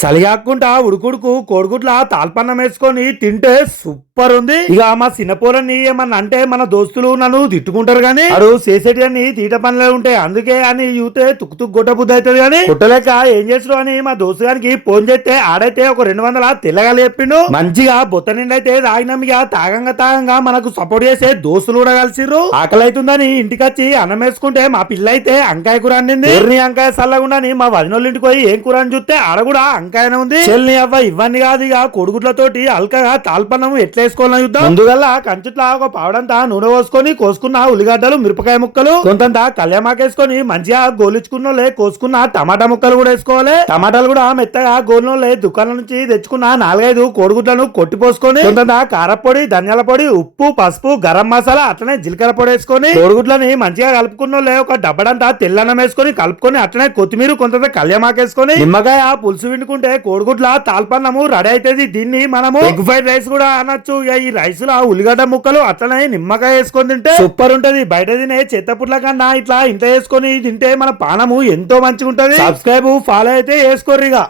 చలిగాకుండా ఉడుకుడుకు కోడిగుడ్ల తాల్పన్నం వేసుకొని తింటే సూపర్ ఉంది. ఇక మా చిన్నపోరని ఏమన్నా అంటే మన దోస్తులు నన్ను తిట్టుకుంటారు గానీ అడు చేసేటి తీట పనులే ఉంటాయి. అందుకే అని యూతే తుక్కు తుక్కు గొడ్డ బుద్ధి అవుతుంది కానీ గుట్టలేక ఏం చేసాడు అని మా దోస్తు గారికి ఫోన్ చేస్తే ఆడైతే ఒక రెండు వందల తెల్లగాలు చెప్పిండు. మంచిగా బొత్త నిండైతే తాగినాం ఇక తాగంగా తాగంగా మనకు సపోర్ట్ చేసే దోస్తులు కూడా కలిసిర్రు. ఆకలి అవుతుందని ఇంటికి వచ్చి అన్నం వేసుకుంటే మా పిల్ల అయితే అంకాయ కూర అండింది ఎర్రి అంకాయ చల్లగుండని మా వదినోళ్ళ ఇంటికి పోయి ఏం కూర అని చూస్తే ఆడ కూడా అంకాయనే ఉంది. చెల్ని అవ్వ ఇవన్నీ కాదు ఇక. కొడుగుడ్లతోటి అల్కగా తాల్పన్నం ఎట్లా వేసుకోవాలని చూద్దాం. ముందుగల్లా కంచుట్లా ఒక పావడంతా నూనె పోసుకొని కోసుకున్న ఉల్లిగడ్డలు మిరపకాయ ముక్కలు. కొంతంత కళ్యామాకేసుకొని మంచిగా గోలించుకున్నోళ్ళే కోసుకున్న టమాటా ముక్కలు కూడా వేసుకోవాలి. టమాటాలు కూడా మెత్తగా గోలినోళ్ళే దుకాణం నుంచి తెచ్చుకున్న నాలుగైదు కోడిగుడ్లను కొట్టి పోసుకొని కొంతంత కారపొడి ధనియాల పొడి ఉప్పు పసుపు గరం మసాలా అట్లనే జీలకర్ర పొడి వేసుకొని కోడిగుడ్లని మంచిగా కలుపుకున్నోళ్ళే ఒక డబ్బడంతా తెల్లన్నం వేసుకొని కలుపుకొని అట్లనే కొత్తిమీర కొంత కళ్యామాకేసుకొని నిమ్మకాయ పులుసు విండుకుంటే కోడిగుడ్ల తాల్పన్నము రెడీ అవుతుంది దీన్ని మనము ఎగ్ ఫ్రైడ్ రైస్ కూడా అనొచ్చు. ఈ రైస్లో ఉల్లిగడ్డ ముక్కలు అట్లనే నిమ్మకాయ వేసుకొని తింటే సూపర్ ఉంటది. బయట తినే చెత్తపుట్ల కన్నా ఇట్లా ఇంట్లో వేసుకొని తింటే మన పానము ఎంతో మంచిగా ఉంటది సబ్స్క్రైబ్ ఫాలో అయితే వేసుకోర్రిగా